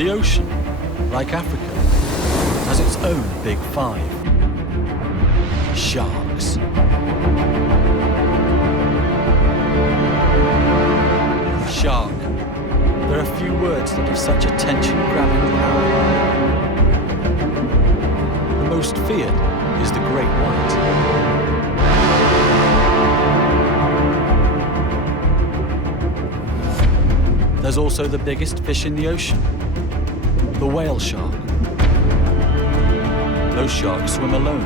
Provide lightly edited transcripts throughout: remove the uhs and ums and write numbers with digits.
The ocean, like Africa, has its own big five. Sharks. Shark. There are few words that have such attention-grabbing power. The most feared is the great white. There's also the biggest fish in the ocean, the whale shark. Those sharks swim alone,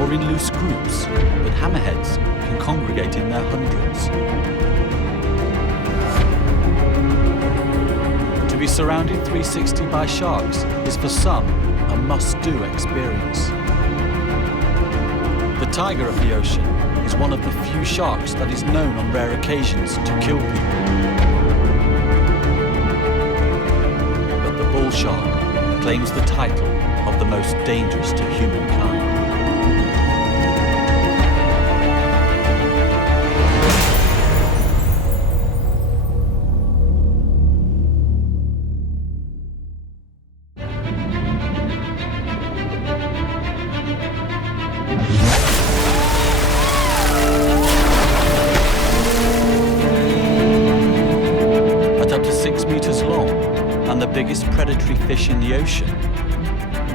or in loose groups, but hammerheads can congregate in their hundreds. To be surrounded 360 by sharks is for some a must-do experience. The tiger of the ocean is one of the few sharks that is known on rare occasions to kill people. But the bull shark claims the title of the most dangerous to humankind. At up to 6 meters long and the biggest predatory fish in the ocean,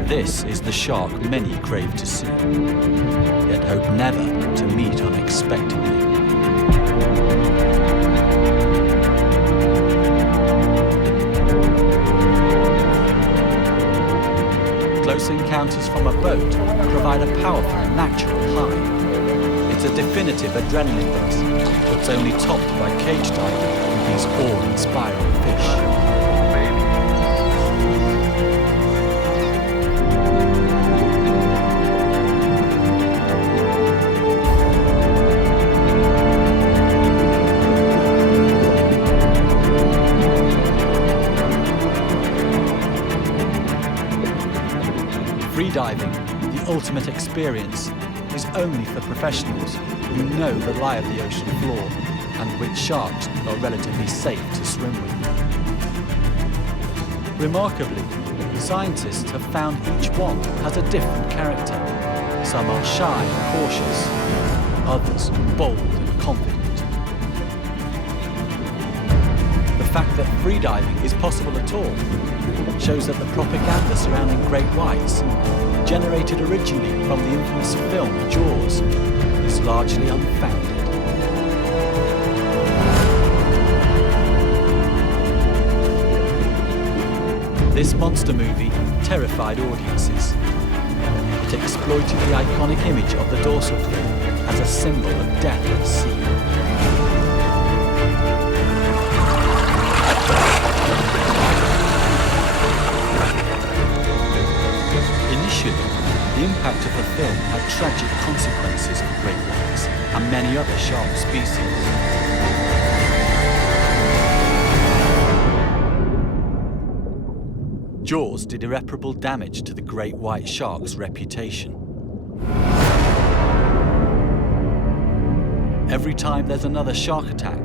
this is the shark many crave to see, yet hope never to meet unexpectedly. Close encounters from a boat provide a powerful natural high. It's a definitive adrenaline buzz that's only topped by cage diving with these awe-inspiring fish. Freediving, the ultimate experience, is only for professionals who know the lie of the ocean floor and which sharks are relatively safe to swim with. Remarkably, scientists have found each one has a different character. Some are shy and cautious, others bold and confident. The fact that freediving is possible at all shows that the propaganda surrounding great whites, generated originally from the infamous film Jaws, is largely unfounded. This monster movie terrified audiences. It exploited the iconic image of the dorsal fin as a symbol of death at sea. The impact of the film had tragic consequences for great whites and many other shark species. Jaws did irreparable damage to the great white shark's reputation. Every time there's another shark attack,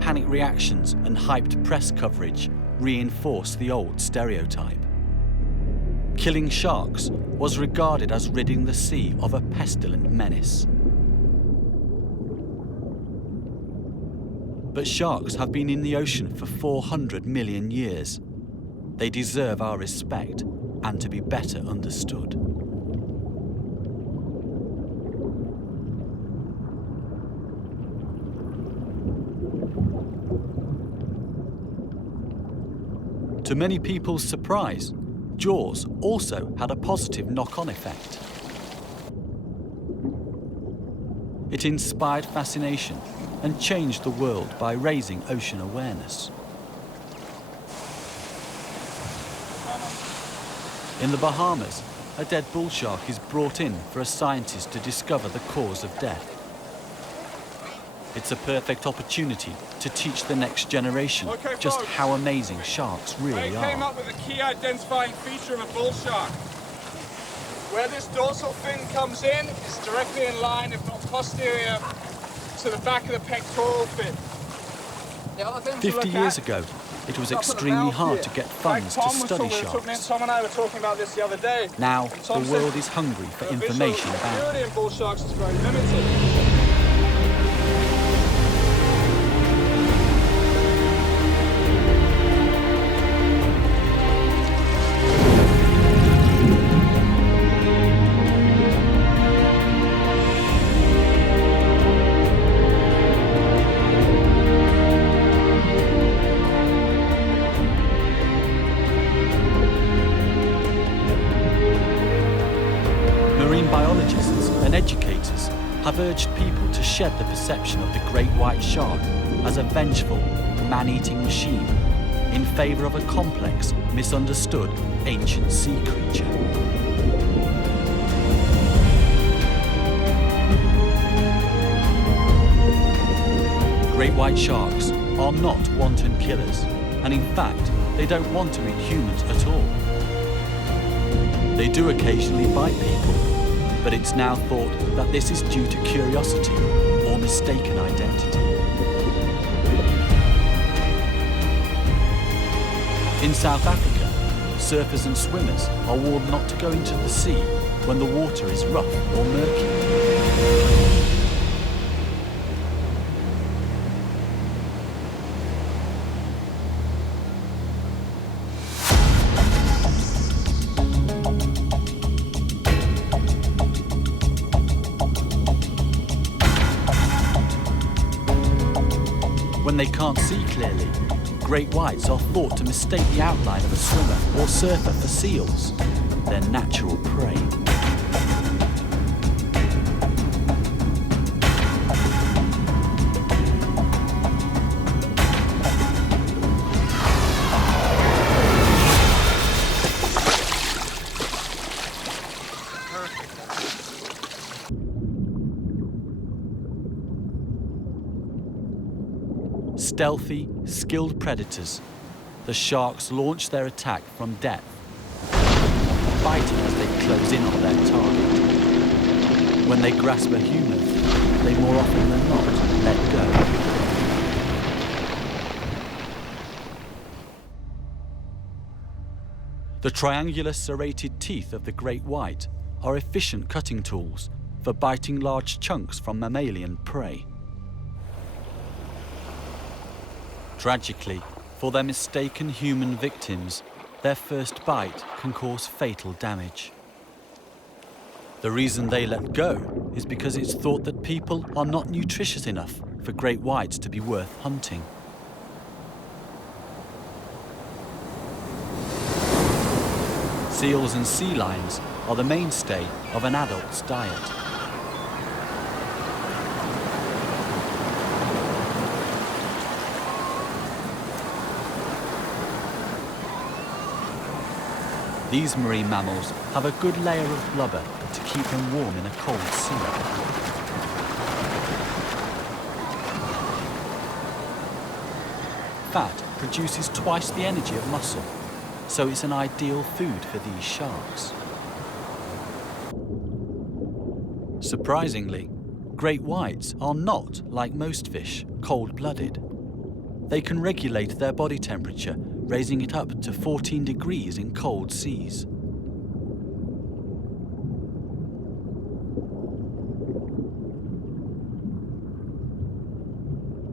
panic reactions and hyped press coverage reinforce the old stereotype. Killing sharks was regarded as ridding the sea of a pestilent menace. But sharks have been in the ocean for 400 million years. They deserve our respect and to be better understood. To many people's surprise, Jaws also had a positive knock-on effect. It inspired fascination and changed the world by raising ocean awareness. In the Bahamas, a dead bull shark is brought in for a scientist to discover the cause of death. It's a perfect opportunity to teach the next generation just how amazing sharks really are. I came up with a key identifying feature of a bull shark. Where this dorsal fin comes in is directly in line, if not posterior, to the back of the pectoral fin. 50 years ago, it was extremely hard to get funds to study sharks. Tom and I were talking about this the other day. Now, the world is hungry for information about them. in bull sharks is very limited. Marine biologists and educators have urged people to shed the perception of the great white shark as a vengeful, man-eating machine in favour of a complex, misunderstood, ancient sea creature. Great white sharks are not wanton killers, and in fact, they don't want to eat humans at all. They do occasionally bite people, but it's now thought that this is due to curiosity or mistaken identity. In South Africa, surfers and swimmers are warned not to go into the sea when the water is rough or murky. When they can't see clearly, great whites are thought to mistake the outline of a swimmer or surfer for seals, their natural prey. Stealthy, skilled predators, the sharks launch their attack from depth, biting as they close in on their target. When they grasp a human, they more often than not let go. The triangular serrated teeth of the great white are efficient cutting tools for biting large chunks from mammalian prey. Tragically, for their mistaken human victims, their first bite can cause fatal damage. The reason they let go is because it's thought that people are not nutritious enough for great whites to be worth hunting. Seals and sea lions are the mainstay of an adult's diet. These marine mammals have a good layer of blubber to keep them warm in a cold sea. Fat produces twice the energy of muscle, so it's an ideal food for these sharks. Surprisingly, great whites are not, like most fish, cold-blooded. They can regulate their body temperature, raising it up to 14 degrees in cold seas.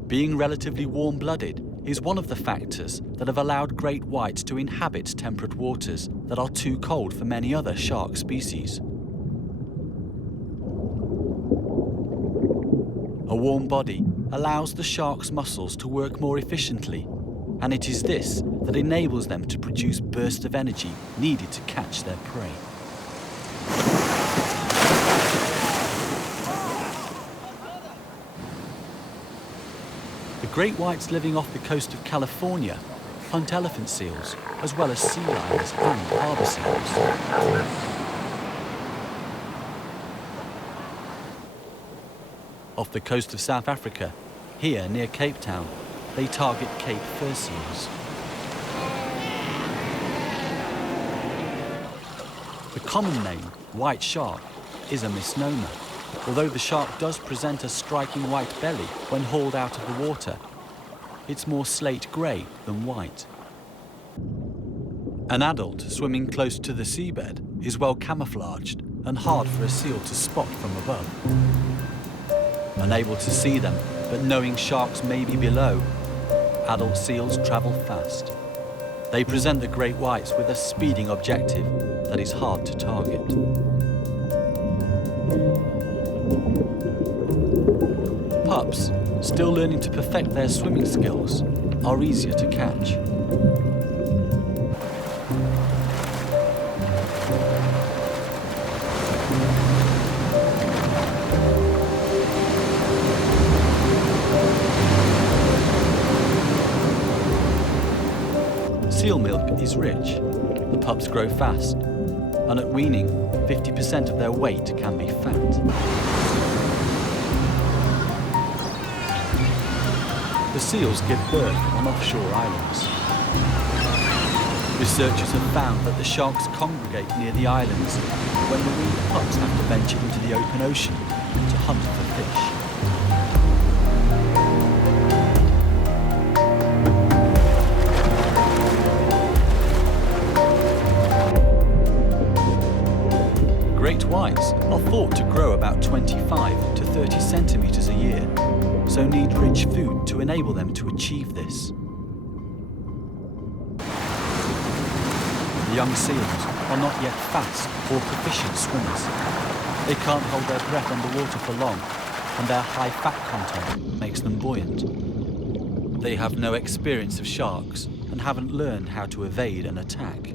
Being relatively warm-blooded is one of the factors that have allowed great whites to inhabit temperate waters that are too cold for many other shark species. A warm body allows the shark's muscles to work more efficiently, and it is this that enables them to produce bursts of energy needed to catch their prey. The great whites living off the coast of California hunt elephant seals, as well as sea lions and harbour seals. Off the coast of South Africa, here near Cape Town, they target Cape fur seals. The common name, white shark, is a misnomer. Although the shark does present a striking white belly when hauled out of the water, it's more slate grey than white. An adult swimming close to the seabed is well camouflaged and hard for a seal to spot from above. Unable to see them, but knowing sharks may be below, adult seals travel fast. They present the great whites with a speeding objective that is hard to target. Pups, still learning to perfect their swimming skills, are easier to catch. Seal milk is rich. The pups grow fast, and at weaning, 50% of their weight can be fat. The seals give birth on offshore islands. Researchers have found that the sharks congregate near the islands when the weaned pups have to venture into the open ocean to hunt for fish. Great whites are thought to grow about 25 to 30 centimetres a year, so need rich food to enable them to achieve this. The young seals are not yet fast or proficient swimmers. They can't hold their breath underwater for long, and their high fat content makes them buoyant. They have no experience of sharks and haven't learned how to evade an attack.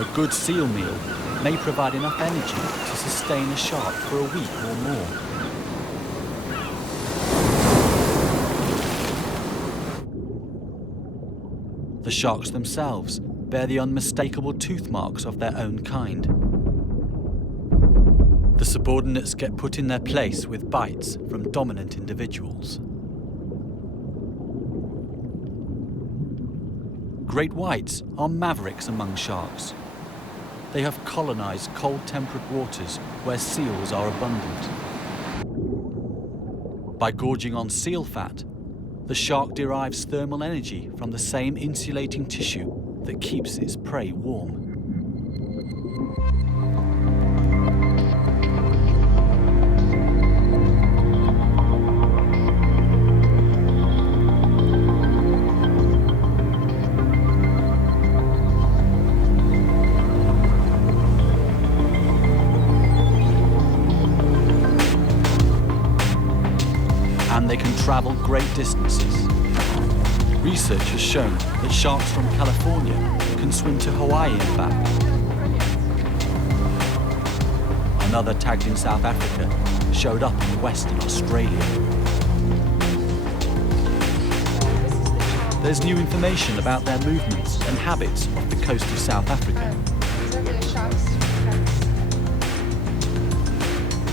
A good seal meal may provide enough energy to sustain a shark for a week or more. The sharks themselves bear the unmistakable tooth marks of their own kind. The subordinates get put in their place with bites from dominant individuals. Great whites are mavericks among sharks. They have colonized cold temperate waters where seals are abundant. By gorging on seal fat, the shark derives thermal energy from the same insulating tissue that keeps its prey warm. And they can travel great distances. Research has shown that sharks from California can swim to Hawaii and back. Another tagged in South Africa showed up in Western Australia. There's new information about their movements and habits off the coast of South Africa.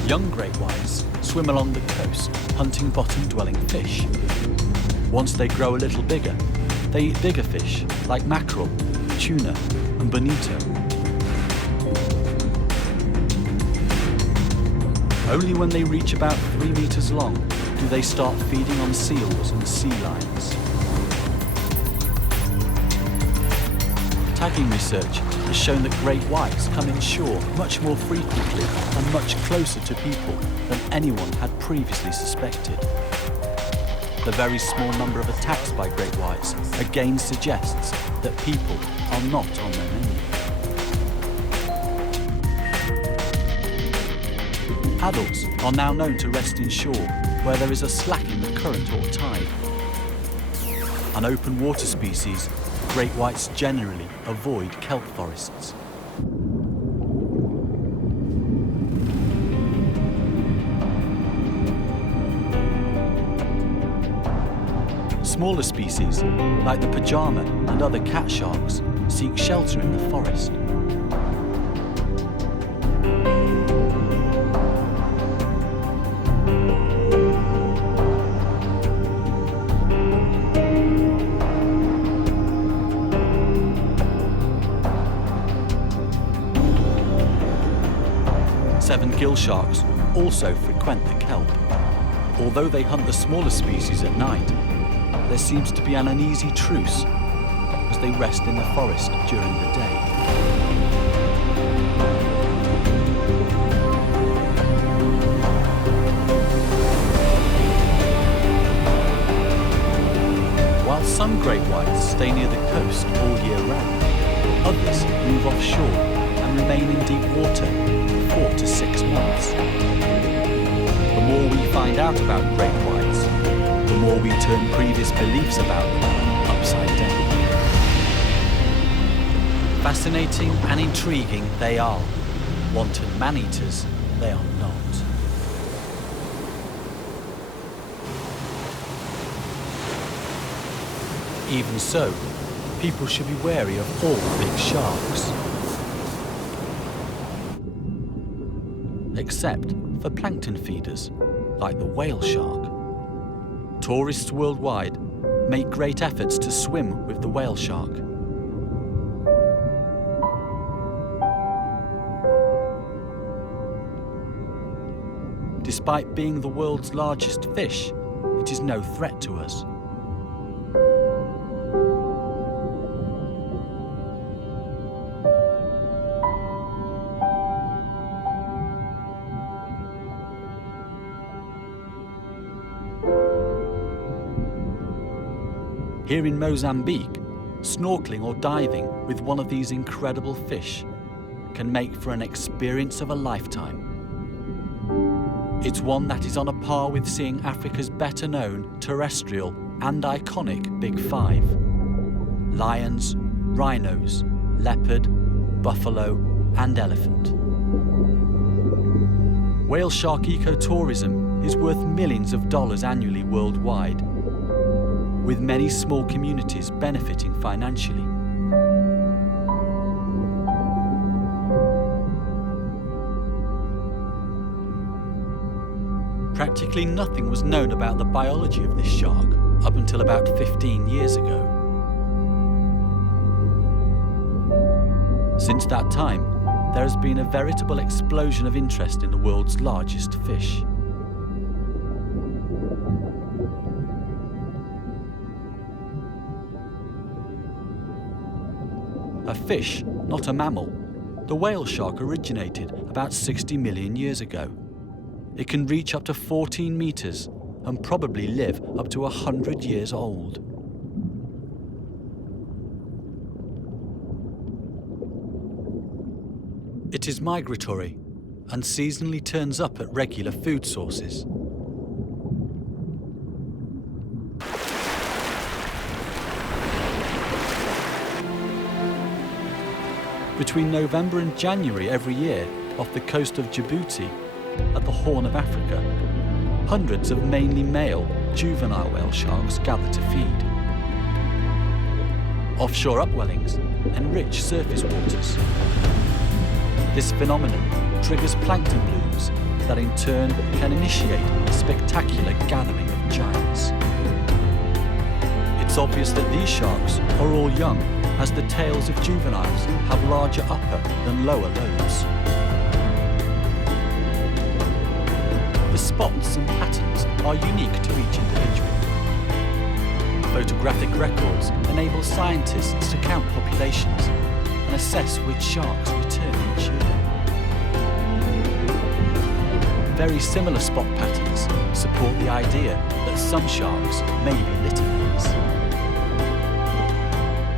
Young great whites swim along the coast, hunting bottom-dwelling fish. Once they grow a little bigger, they eat bigger fish like mackerel, tuna, and bonito. Only when they reach about 3 meters long do they start feeding on seals and sea lions. Tagging research has shown that great whites come inshore much more frequently and much closer to people than anyone had previously suspected. The very small number of attacks by great whites again suggests that people are not on their menu. Adults are now known to rest inshore where there is a slack in the current or tide. An open water species, great whites generally avoid kelp forests. Smaller species, like the pajama and other cat sharks, seek shelter in the forest. Seven-gill sharks also frequent the kelp. Although they hunt the smaller species at night, there seems to be an uneasy truce as they rest in the forest during the day. While some great whites stay near the coast all year round, others move offshore and remain in deep water for 4 to 6 months. The more we find out about great whites, the more we turn previous beliefs about them upside down. Fascinating and intriguing they are. Wanton man-eaters they are not. Even so, people should be wary of all big sharks. Except for plankton feeders, like the whale shark. Tourists worldwide make great efforts to swim with the whale shark. Despite being the world's largest fish, it is no threat to us. Here in Mozambique, snorkeling or diving with one of these incredible fish can make for an experience of a lifetime. It's one that is on a par with seeing Africa's better-known terrestrial and iconic Big Five: lions, rhinos, leopard, buffalo, and elephant. Whale shark ecotourism is worth millions of dollars annually worldwide, with many small communities benefiting financially. Practically nothing was known about the biology of this shark up until about 15 years ago. Since that time, there has been a veritable explosion of interest in the world's largest fish. A fish, not a mammal, the whale shark originated about 60 million years ago. It can reach up to 14 meters and probably live up to 100 years old. It is migratory and seasonally turns up at regular food sources. Between November and January every year, off the coast of Djibouti, at the Horn of Africa, hundreds of mainly male juvenile whale sharks gather to feed. Offshore upwellings enrich surface waters. This phenomenon triggers plankton blooms that in turn can initiate a spectacular gathering of giants. It's obvious that these sharks are all young, as the tails of juveniles have larger upper than lower lobes. The spots and patterns are unique to each individual. Photographic records enable scientists to count populations and assess which sharks return each year. Very similar spot patterns support the idea that some sharks may be litter mates.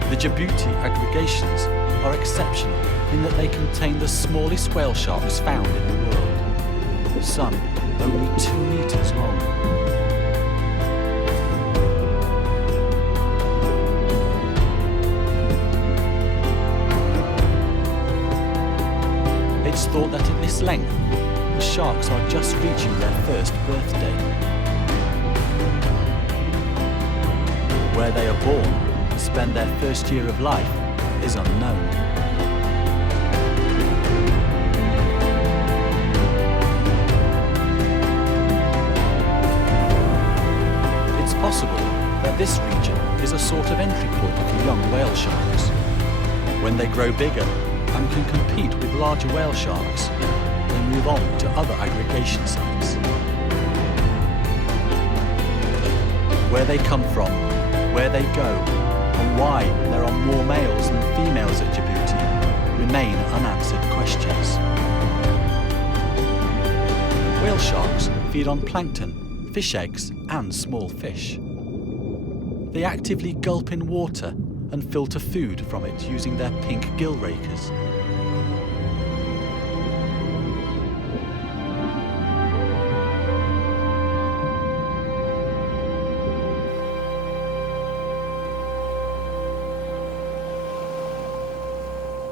The Djibouti aggregations are exceptional in that they contain the smallest whale sharks found in the world, some only 2 meters long. It's thought that at this length, the sharks are just reaching their first birthday. Where they are born and spend their first year of life is unknown. It's possible that this region is a sort of entry point for young whale sharks. When they grow bigger and can compete with larger whale sharks, they move on to other aggregation sites. Where they come from, where they go, and why there are more males than females at Djibouti remain unanswered questions. Whale sharks feed on plankton, fish eggs, and small fish. They actively gulp in water and filter food from it using their pink gill rakers.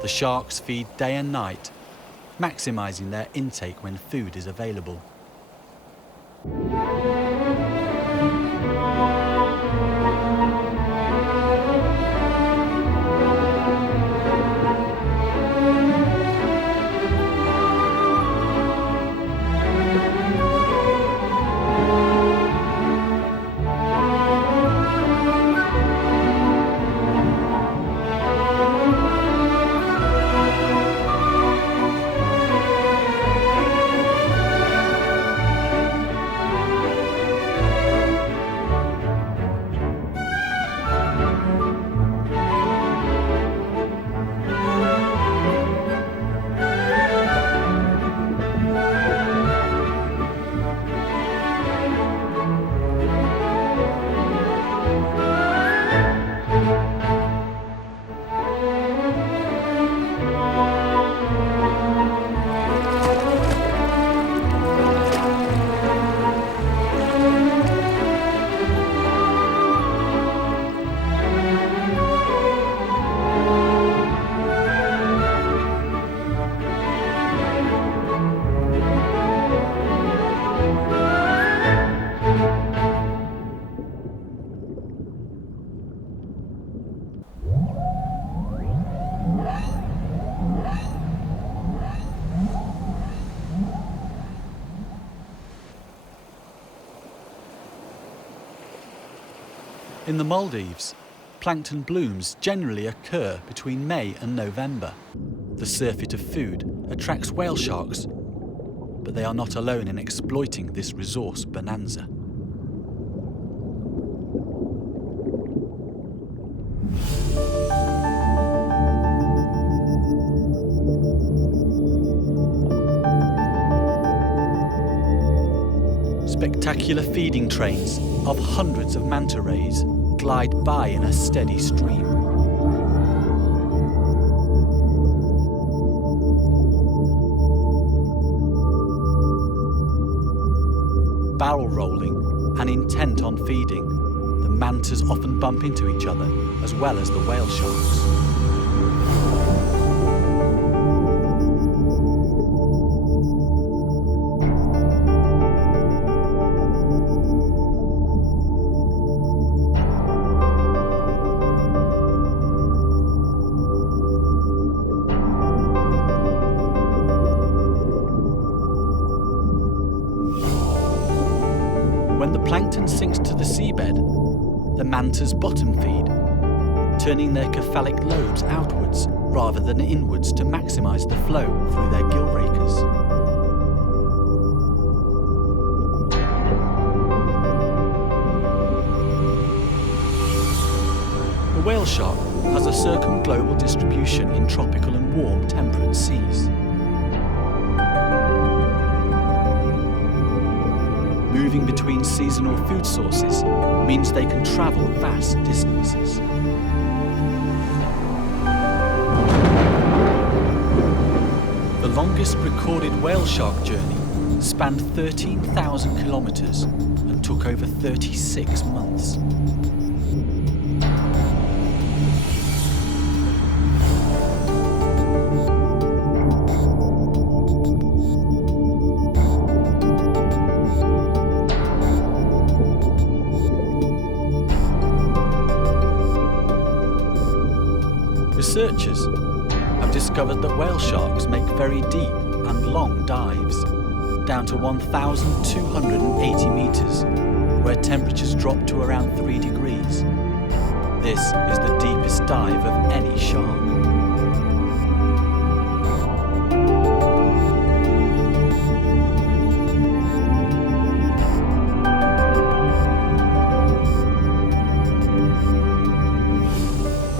The sharks feed day and night, maximizing their intake when food is available. In the Maldives, plankton blooms generally occur between May and November. The surfeit of food attracts whale sharks, but they are not alone in exploiting this resource bonanza. Spectacular feeding trains of hundreds of manta rays glide by in a steady stream. Barrel rolling and intent on feeding, the mantas often bump into each other as well as the whale sharks. plankton sinks to the seabed, the mantas bottom feed, turning their cephalic lobes outwards rather than inwards to maximise the flow through their gill rakers. The whale shark has a circumglobal distribution in tropical and warm temperate seas. Moving between seasonal food sources means they can travel vast distances. The longest recorded whale shark journey spanned 13,000 kilometres and took over 36 months. Researchers have discovered that whale sharks make very deep and long dives, down to 1,280 metres, where temperatures drop to around 3 degrees. This is the deepest dive of any shark.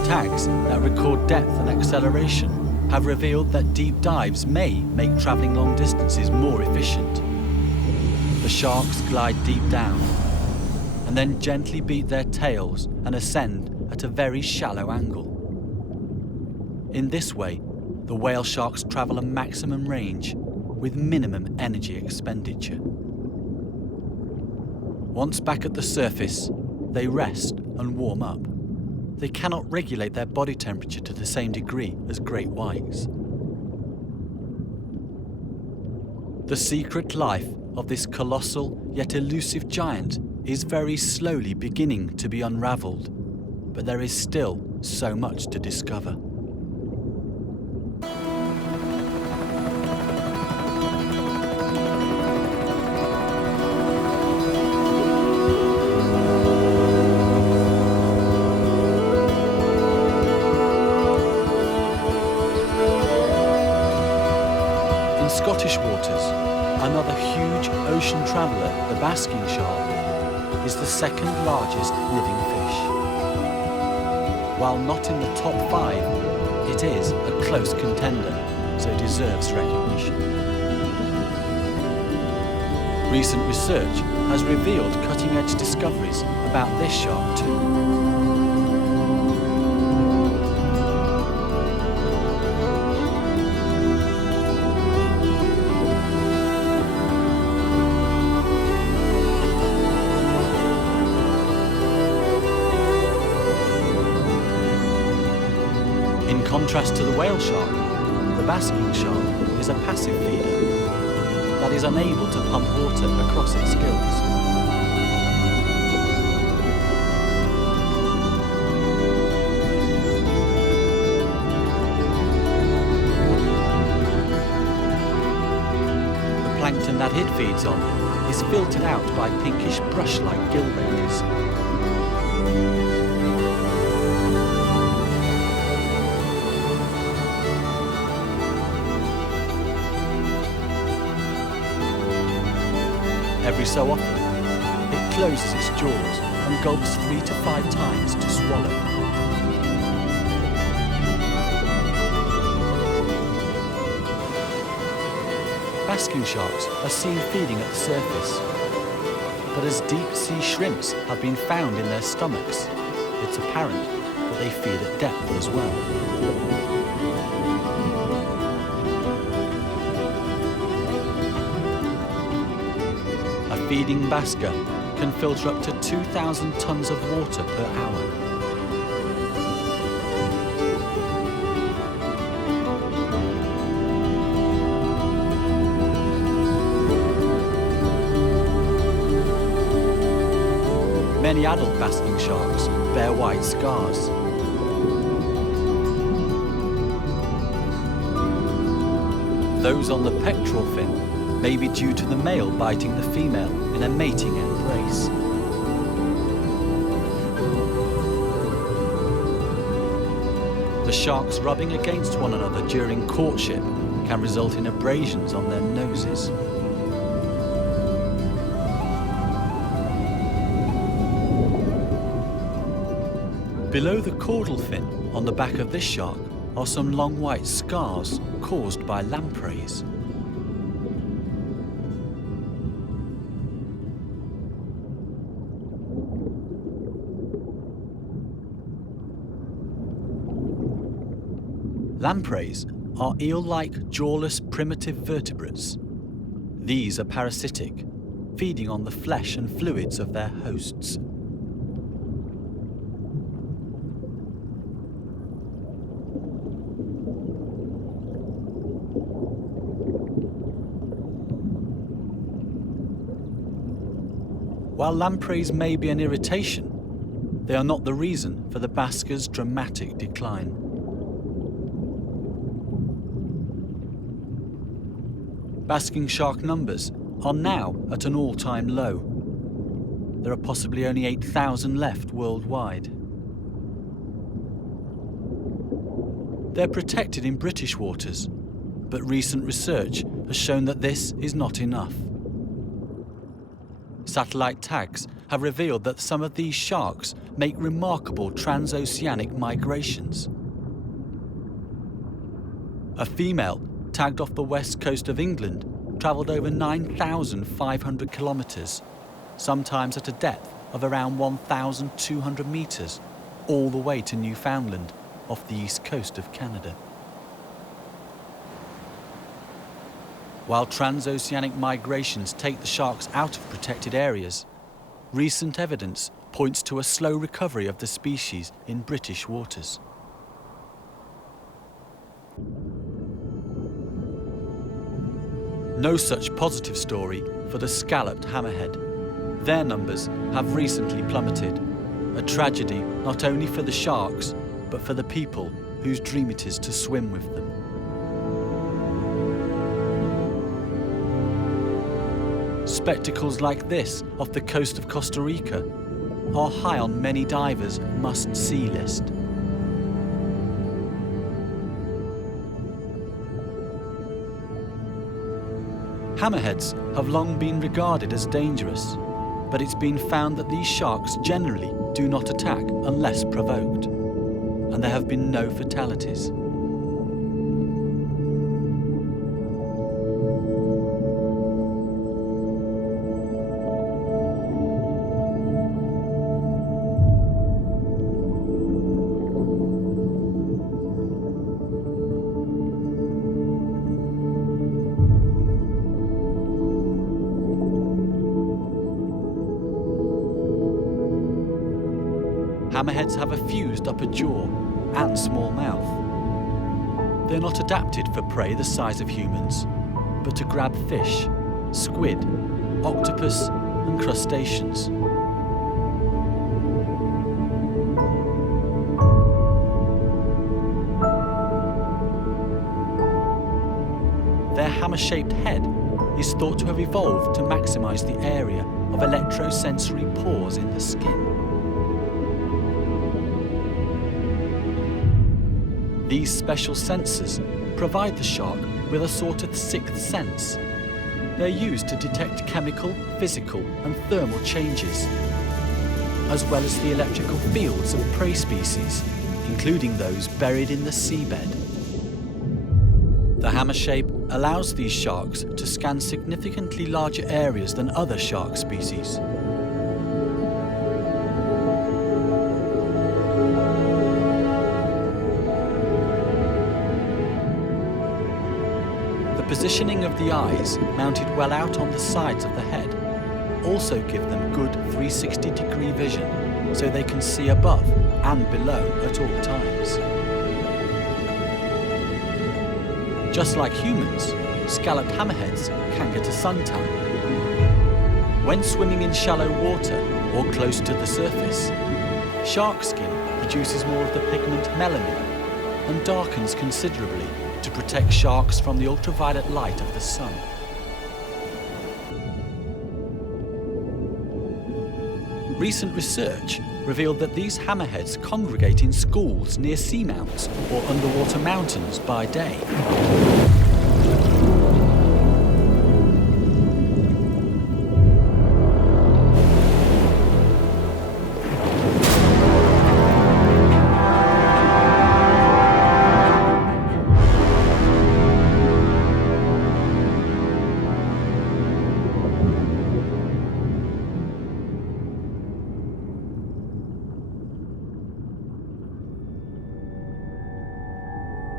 Tags that record depth and acceleration have revealed that deep dives may make travelling long distances more efficient. The sharks glide deep down and then gently beat their tails and ascend at a very shallow angle. In this way, the whale sharks travel a maximum range with minimum energy expenditure. Once back at the surface, they rest and warm up. They cannot regulate their body temperature to the same degree as great whites. The secret life of this colossal yet elusive giant is very slowly beginning to be unravelled, but there is still so much to discover. In Scottish waters, another huge ocean traveller, the basking shark, is the second largest living fish. While not in the top 5, it is a close contender, so deserves recognition. Recent research has revealed cutting-edge discoveries about this shark too. In contrast to the whale shark, the basking shark is a passive feeder that is unable to pump water across its gills. The plankton that it feeds on is filtered out by pinkish brush-like gill rakers. Every so often, it closes its jaws and gulps 3 to 5 times to swallow. Basking sharks are seen feeding at the surface, but as deep-sea shrimps have been found in their stomachs, it's apparent that they feed at depth as well. A feeding basker can filter up to 2,000 tons of water per hour. Many adult basking sharks bear white scars. Those on the pectoral fin may be due to the male biting the female in a mating embrace. The sharks rubbing against one another during courtship can result in abrasions on their noses. Below the caudal fin on the back of this shark are some long white scars caused by lampreys. Lampreys are eel-like, jawless, primitive vertebrates. These are parasitic, feeding on the flesh and fluids of their hosts. While lampreys may be an irritation, they are not the reason for the basker's dramatic decline. Basking shark numbers are now at an all-time low. There are possibly only 8,000 left worldwide. They're protected in British waters, but recent research has shown that this is not enough. Satellite tags have revealed that some of these sharks make remarkable transoceanic migrations. A female tagged off the west coast of England travelled over 9,500 kilometres, sometimes at a depth of around 1,200 metres, all the way to Newfoundland off the east coast of Canada. While transoceanic migrations take the sharks out of protected areas, recent evidence points to a slow recovery of the species in British waters. No such positive story for the scalloped hammerhead. Their numbers have recently plummeted, a tragedy not only for the sharks, but for the people whose dream it is to swim with them. Spectacles like this off the coast of Costa Rica are high on many divers' must-see list. Hammerheads have long been regarded as dangerous, but it's been found that these sharks generally do not attack unless provoked, and there have been no fatalities. Hammerheads have a fused upper jaw and small mouth. They're not adapted for prey the size of humans, but to grab fish, squid, octopus, and crustaceans. Their hammer-shaped head is thought to have evolved to maximize the area of electrosensory pores in the skin. These special sensors provide the shark with a sort of sixth sense. They're used to detect chemical, physical, and thermal changes, as well as the electrical fields of prey species, including those buried in the seabed. The hammer shape allows these sharks to scan significantly larger areas than other shark species. The positioning of the eyes, mounted well out on the sides of the head, also give them good 360-degree vision, so they can see above and below at all times. Just like humans, scalloped hammerheads can get a suntan. When swimming in shallow water or close to the surface, shark skin produces more of the pigment melanin and darkens considerably to protect sharks from the ultraviolet light of the sun. Recent research revealed that these hammerheads congregate in schools near seamounts or underwater mountains by day.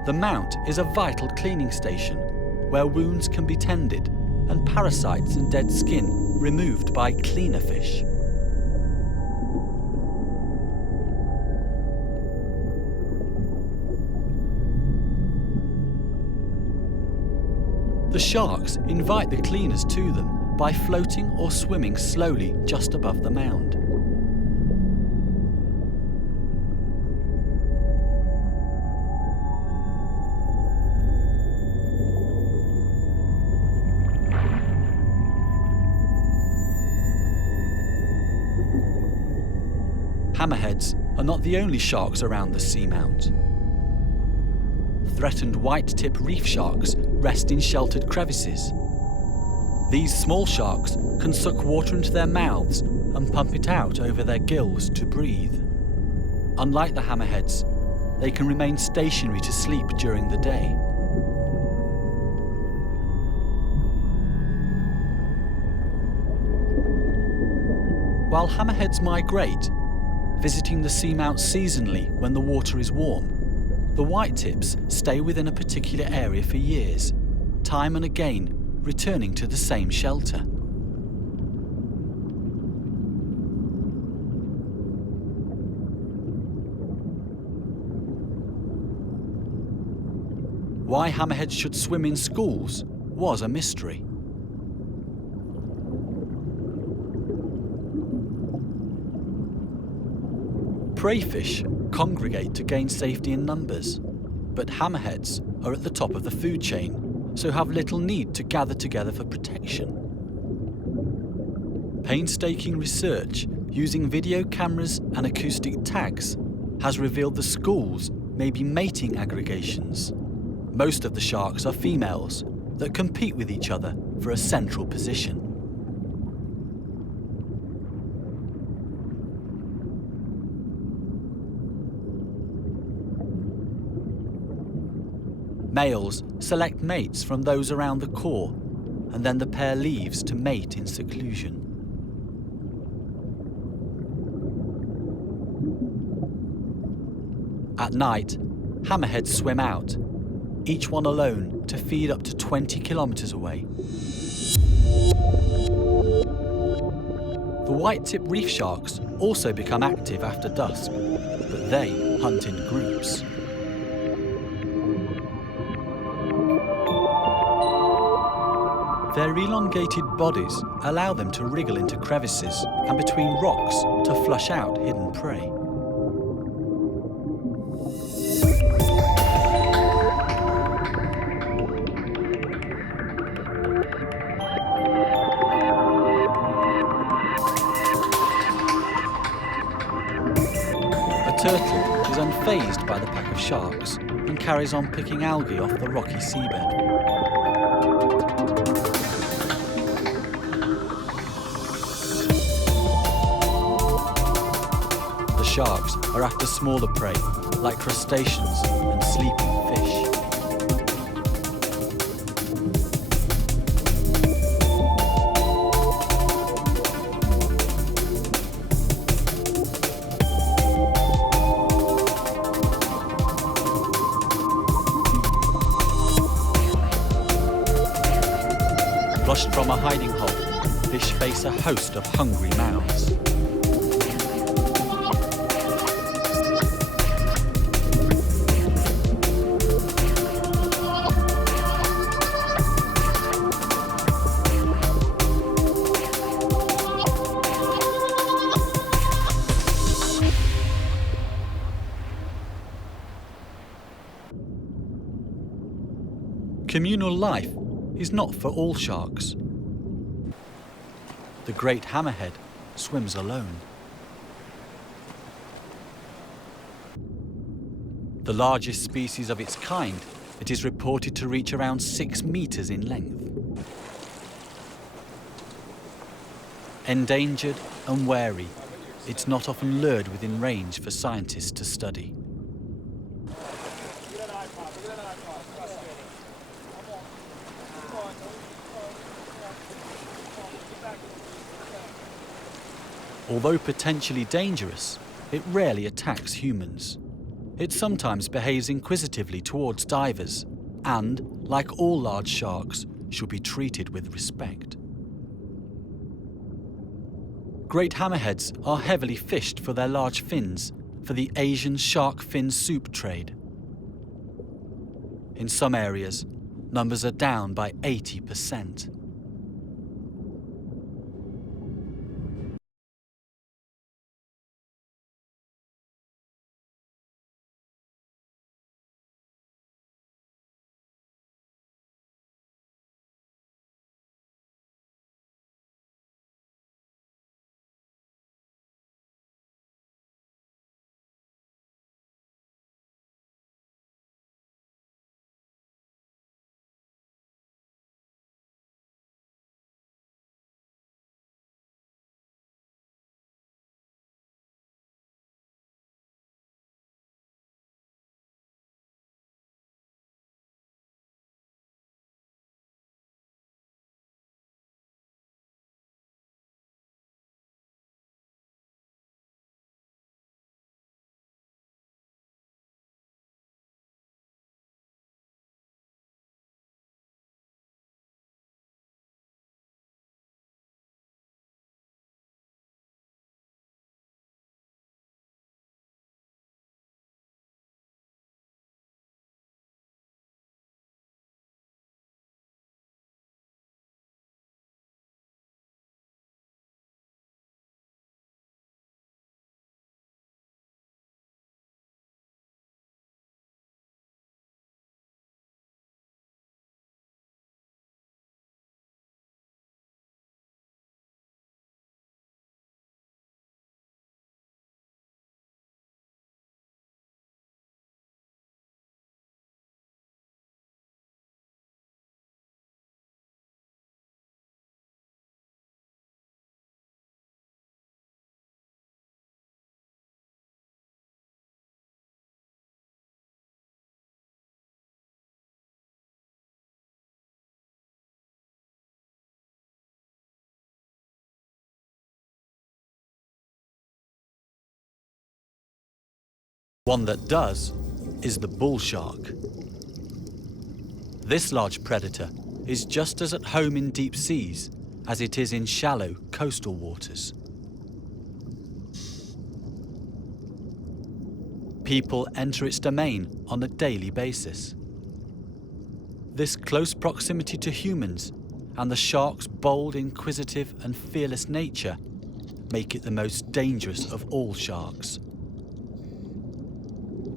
The mount is a vital cleaning station where wounds can be tended and parasites and dead skin removed by cleaner fish. The sharks invite the cleaners to them by floating or swimming slowly just above the mound. Hammerheads are not the only sharks around the seamount. Threatened white-tip reef sharks rest in sheltered crevices. These small sharks can suck water into their mouths and pump it out over their gills to breathe. Unlike the hammerheads, they can remain stationary to sleep during the day. While hammerheads migrate, visiting the seamount seasonally when the water is warm, the whitetips stay within a particular area for years, time and again returning to the same shelter. Why hammerheads should swim in schools was a mystery. Prey fish congregate to gain safety in numbers, but hammerheads are at the top of the food chain, so have little need to gather together for protection. Painstaking research using video cameras and acoustic tags has revealed the schools may be mating aggregations. Most of the sharks are females that compete with each other for a central position. Males select mates from those around the core, and then the pair leaves to mate in seclusion. At night, hammerheads swim out, each one alone to feed up to 20 kilometers away. The white-tip reef sharks also become active after dusk, but they hunt in groups. Their elongated bodies allow them to wriggle into crevices and between rocks to flush out hidden prey. A turtle is unfazed by the pack of sharks and carries on picking algae off the rocky seabed. Sharks are after smaller prey, like crustaceans and sleeping fish. Flushed from a hiding hole, fish face a host of hungry mouths. Communal life is not for all sharks. The great hammerhead swims alone. The largest species of its kind, it is reported to reach around 6 meters in length. Endangered and wary, it's not often lured within range for scientists to study. Although potentially dangerous, it rarely attacks humans. It sometimes behaves inquisitively towards divers and, like all large sharks, should be treated with respect. Great hammerheads are heavily fished for their large fins for the Asian shark fin soup trade. In some areas, numbers are down by 80%. One that does is the bull shark. This large predator is just as at home in deep seas as it is in shallow coastal waters. People enter its domain on a daily basis. This close proximity to humans and the shark's bold, inquisitive and fearless nature make it the most dangerous of all sharks.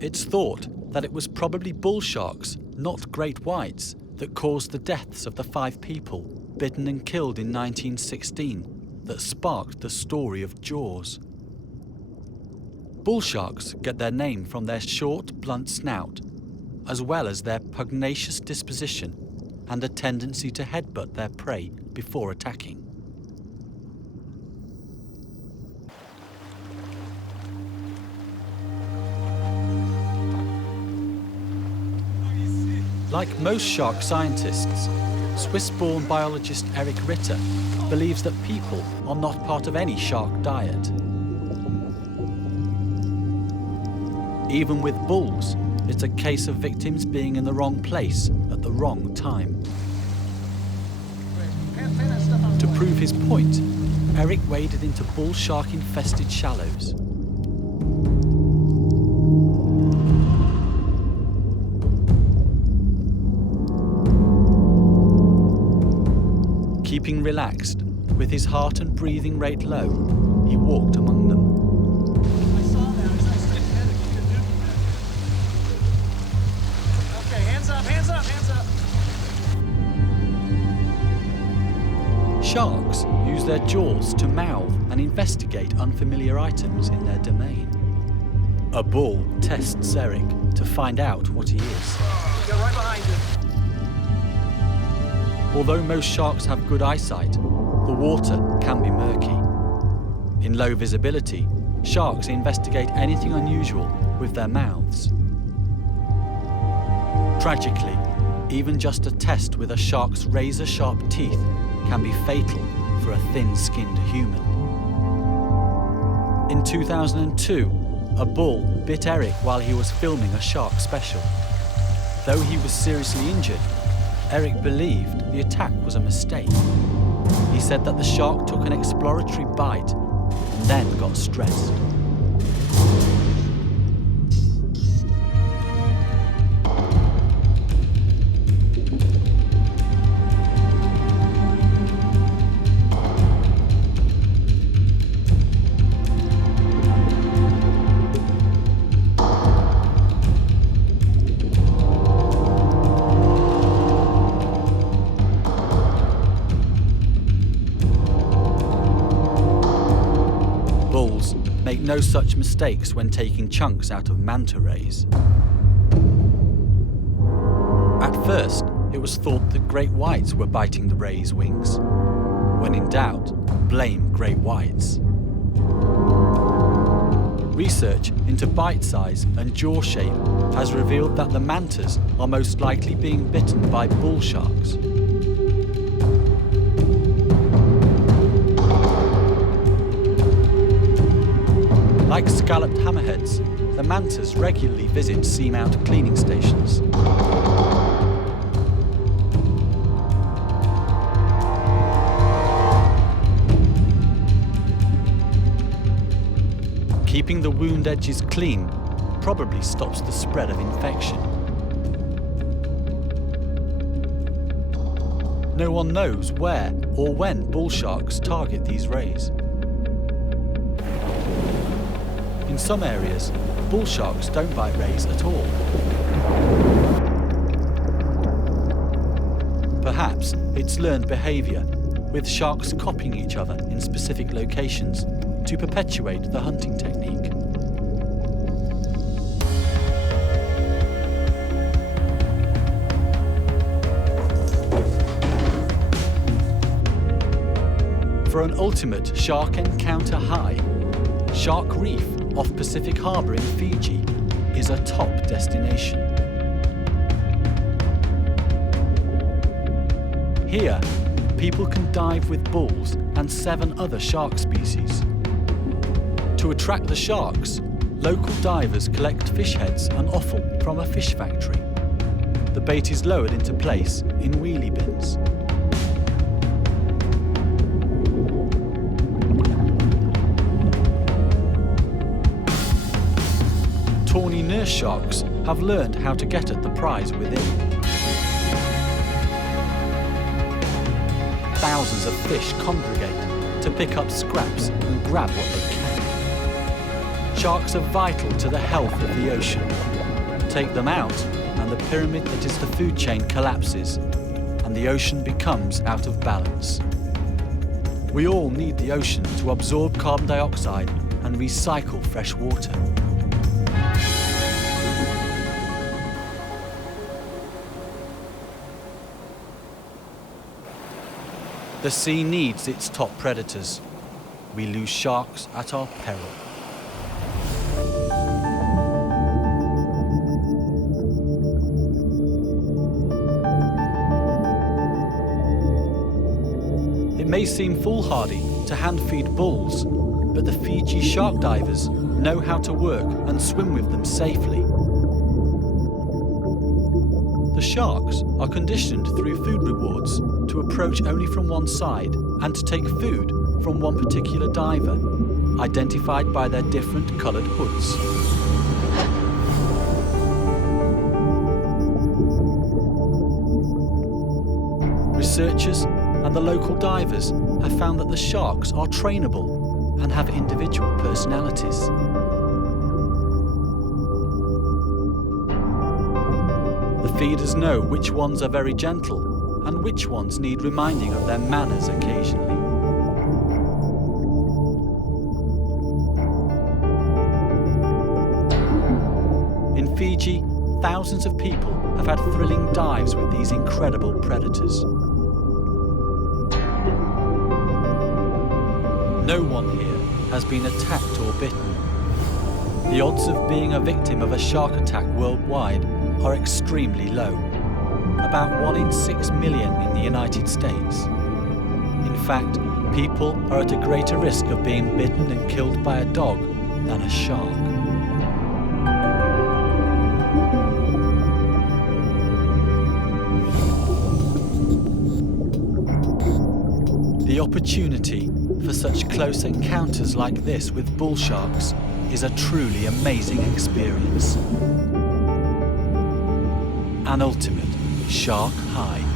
It's thought that it was probably bull sharks, not great whites, that caused the deaths of the 5 people bitten and killed in 1916 that sparked the story of Jaws. Bull sharks get their name from their short, blunt snout, as well as their pugnacious disposition and a tendency to headbutt their prey before attacking. Like most shark scientists, Swiss-born biologist Eric Ritter believes that people are not part of any shark diet. Even with bulls, it's a case of victims being in the wrong place at the wrong time. To prove his point, Eric waded into bull shark-infested shallows. Keeping relaxed, with his heart and breathing rate low, he walked among them. I saw that. Okay, hands up, hands up, hands up. Sharks use their jaws to mouth and investigate unfamiliar items in their domain. A bull tests Eric to find out what he is. Get right behind you. Although most sharks have good eyesight, the water can be murky. In low visibility, sharks investigate anything unusual with their mouths. Tragically, even just a test with a shark's razor-sharp teeth can be fatal for a thin-skinned human. In 2002, a bull bit Eric while he was filming a shark special. Though he was seriously injured, Eric believed the attack was a mistake. He said that the shark took an exploratory bite and then got stressed. Make no such mistakes when taking chunks out of manta rays. At first, it was thought that great whites were biting the rays' wings. When in doubt, blame great whites. Research into bite size and jaw shape has revealed that the mantas are most likely being bitten by bull sharks. Like scalloped hammerheads, the mantas regularly visit seamount cleaning stations. Keeping the wound edges clean probably stops the spread of infection. No one knows where or when bull sharks target these rays. In some areas, bull sharks don't bite rays at all. Perhaps it's learned behaviour, with sharks copying each other in specific locations to perpetuate the hunting technique. For an ultimate shark encounter high, Shark Reef off Pacific Harbour in Fiji is a top destination. Here, people can dive with bulls and 7 other shark species. To attract the sharks, local divers collect fish heads and offal from a fish factory. The bait is lowered into place in wheelie bins. Tawny nurse sharks have learned how to get at the prize within. Thousands of fish congregate to pick up scraps and grab what they can. Sharks are vital to the health of the ocean. Take them out and the pyramid that is the food chain collapses and the ocean becomes out of balance. We all need the ocean to absorb carbon dioxide and recycle fresh water. The sea needs its top predators. We lose sharks at our peril. It may seem foolhardy to hand-feed bulls, but the Fiji shark divers know how to work and swim with them safely. The sharks are conditioned through food rewards to approach only from one side and to take food from one particular diver, identified by their different coloured hoods. Researchers and the local divers have found that the sharks are trainable and have individual personalities. The feeders know which ones are very gentle and which ones need reminding of their manners occasionally. In Fiji, thousands of people have had thrilling dives with these incredible predators. No one here has been attacked or bitten. The odds of being a victim of a shark attack worldwide are extremely low, about 1 in 6 million in the United States. In fact, people are at a greater risk of being bitten and killed by a dog than a shark. The opportunity for such close encounters like this with bull sharks is a truly amazing experience. An ultimate shark high.